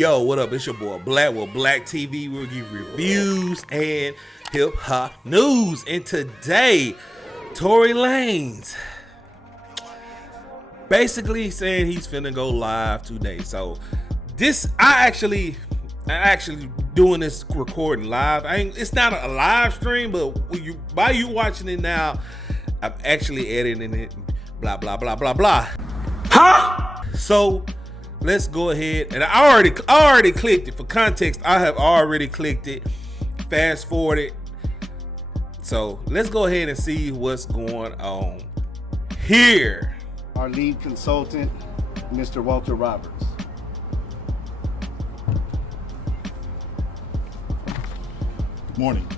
Yo, what up? It's your boy Black with Black TV. We'll give reviews and hip hop news. And today, Tory Lanez basically saying he's finna go live today. So this, I actually doing this recording live. It's not a live stream, but by you watching it now, I'm actually editing it. Blah blah blah blah blah. Huh? So let's go ahead, and I already clicked it. For context, I have already clicked it. Fast forward it. So let's go ahead and see what's going on here. Our lead consultant, Mr. Walter Roberts. Good morning.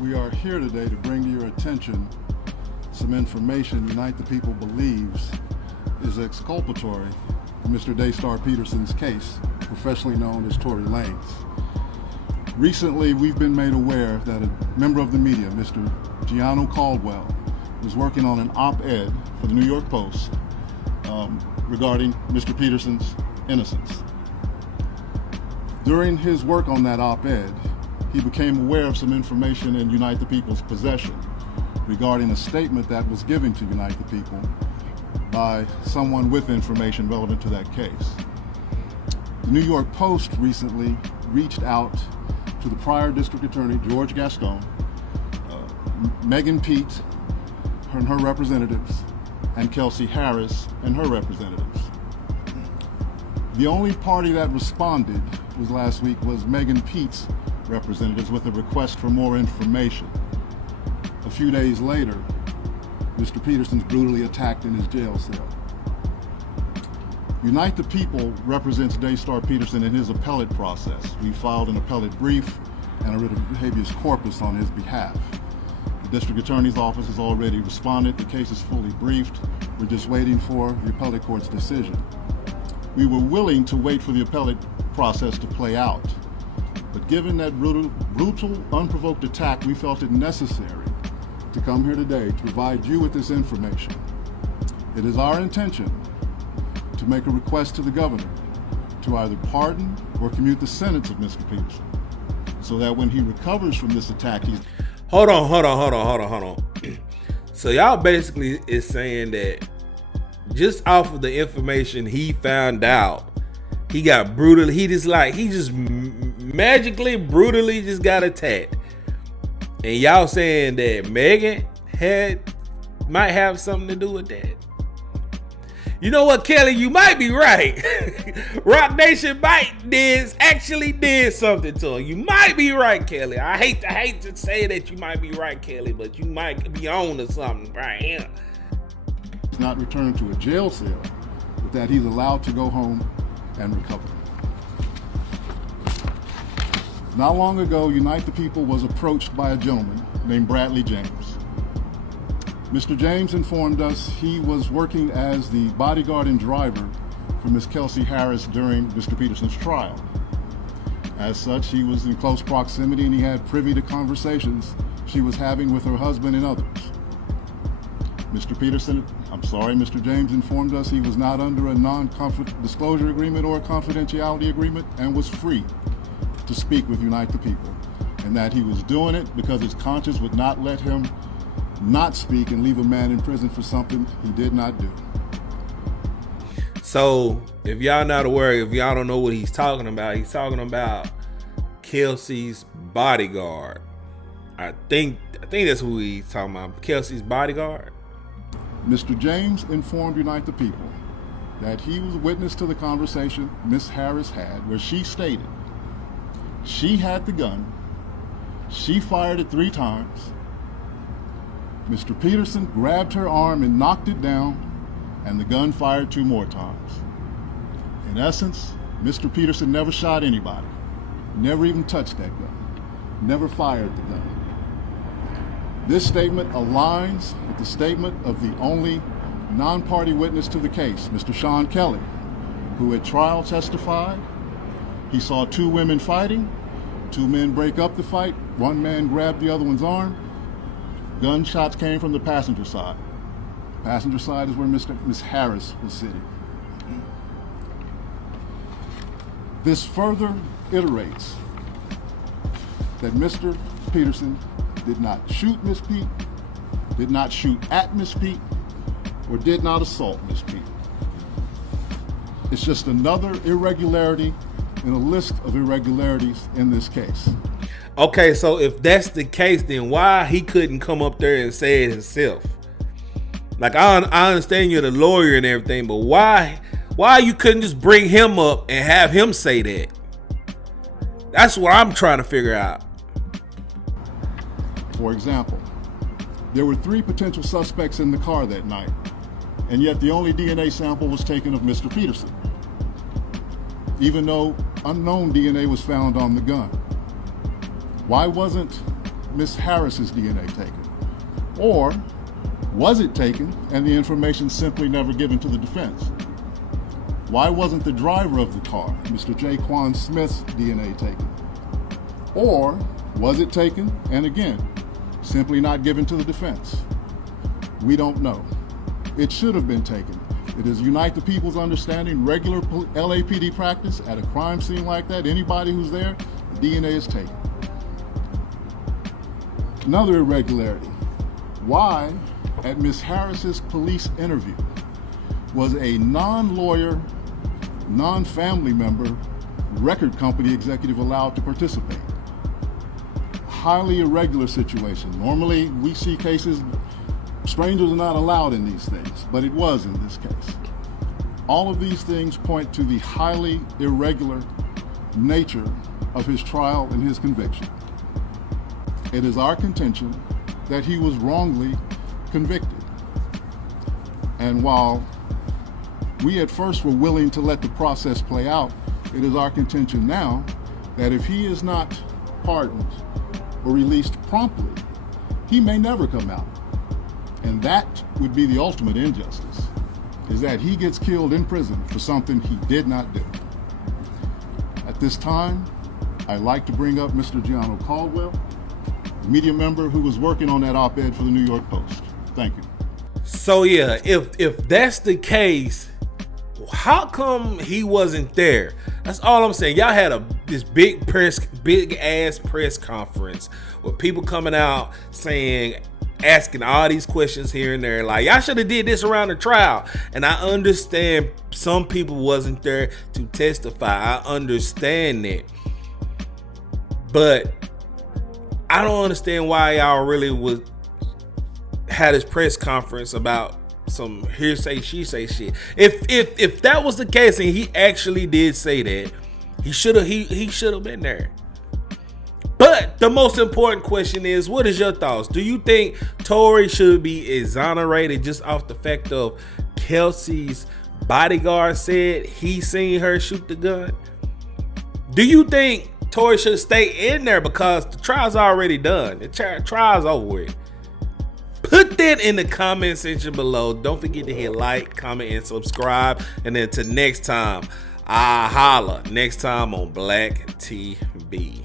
We are here today to bring to your attention some information Unite the People believes is exculpatory in Mr. Daystar Peterson's case, professionally known as Tory Lanez. Recently, we've been made aware that a member of the media, Mr. Gianno Caldwell, was working on an op-ed for the New York Post regarding Mr. Peterson's innocence. During his work on that op-ed, he became aware of some information in Unite the People's possession regarding a statement that was given to Unite the People by someone with information relevant to that case. The New York Post recently reached out to the prior district attorney, George Gaston, Megan Pete and her representatives, and Kelsey Harris and her representatives. The only party that responded last week was Megan Pete's representatives with a request for more information. A few days later, Mr. Peterson's brutally attacked in his jail cell. Unite the People represents Daystar Peterson in his appellate process. We filed an appellate brief and a writ of habeas corpus on his behalf. The district attorney's office has already responded. The case is fully briefed. We're just waiting for the appellate court's decision. We were willing to wait for the appellate process to play out, but given that brutal, unprovoked attack, we felt it necessary to come here today to provide you with this information. It is our intention to make a request to the governor to either pardon or commute the sentence of Mr. Peterson, so that when he recovers from this attack, he's... Hold on. So y'all basically is saying that just off of the information he found out, he got brutally, he just magically, brutally just got attacked. And y'all saying that Megan might have something to do with that. You know what, Kelly? You might be right. Rock Nation actually did something to him. You might be right, Kelly. I hate to say that you might be right, Kelly, but you might be on to something right here. He's not returned to a jail cell, but that he's allowed to go home and recover. Not long ago, Unite the People was approached by a gentleman named Bradley James. Mr. James informed us he was working as the bodyguard and driver for Ms. Kelsey Harris during Mr. Peterson's trial. As such, he was in close proximity and he had privy to conversations she was having with her husband and others. Mr. James informed us he was not under a non-disclosure agreement or a confidentiality agreement and was free to speak with Unite the People, and that he was doing it because his conscience would not let him not speak and leave a man in prison for something he did not do. So if y'all not aware, if y'all don't know what he's talking about Kelsey's bodyguard. I think that's who he's talking about, Kelsey's bodyguard. Mr. James informed Unite the People that he was witness to the conversation Ms. Harris had, where she stated she had the gun, she fired it 3 times, Mr. Peterson grabbed her arm and knocked it down, and the gun fired 2 more times. In essence, Mr. Peterson never shot anybody, never even touched that gun, never fired the gun. This statement aligns with the statement of the only non-party witness to the case, Mr. Sean Kelly, who at trial testified he saw 2 women fighting, 2 men break up the fight, 1 man grabbed the other one's arm. Gunshots came from the passenger side. Passenger side is where Ms. Harris was sitting. This further iterates that Mr. Peterson did not shoot Miss Pete, did not shoot at Miss Pete, or did not assault Miss Pete. It's just another irregularity in a list of irregularities in this case. Okay, so if that's the case, then why he couldn't come up there and say it himself? Like, I understand you're the lawyer and everything, but why you couldn't just bring him up and have him say that? That's what I'm trying to figure out. For example, there were 3 potential suspects in the car that night, and yet the only DNA sample was taken of Mr. Peterson, even though unknown DNA was found on the gun. Why wasn't Miss Harris's DNA taken? Or was it taken and the information simply never given to the defense? Why wasn't the driver of the car, Mr. Jaquan Smith's DNA taken? Or was it taken and again, simply not given to the defense? We don't know. It should have been taken. It is Unite the People's understanding, regular LAPD practice at a crime scene like that, anybody who's there, the DNA is taken. Another irregularity. Why, at Miss Harris's police interview, was a non-lawyer, non-family member record company executive allowed to participate? Highly irregular situation. Normally, we see cases, strangers are not allowed in these things, but it was in this case. All of these things point to the highly irregular nature of his trial and his conviction. It is our contention that he was wrongly convicted. And while we at first were willing to let the process play out, it is our contention now that if he is not pardoned or released promptly, he may never come out. And that would be the ultimate injustice, is that he gets killed in prison for something he did not do. At this time, I'd like to bring up Mr. Gianno Caldwell, media member who was working on that op-ed for the New York Post. Thank you. So yeah, if that's the case, how come he wasn't there? That's all I'm saying. Y'all had this big ass press conference with people coming out saying, asking all these questions here and there. Like, y'all should have did this around the trial. And I understand some people wasn't there to testify. I understand that. But I don't understand why y'all really had this press conference about some hearsay, she say shit. If that was the case and he actually did say that, he should have been there. But the most important question is, what is your thoughts? Do you think Tory should be exonerated just off the fact of Kelsey's bodyguard said he seen her shoot the gun? Do you think Tory should stay in there because the trial's already done? The trial's over with. Put that in the comment section below. Don't forget to hit like, comment, and subscribe. And then till next time, I holla next time on Black TV.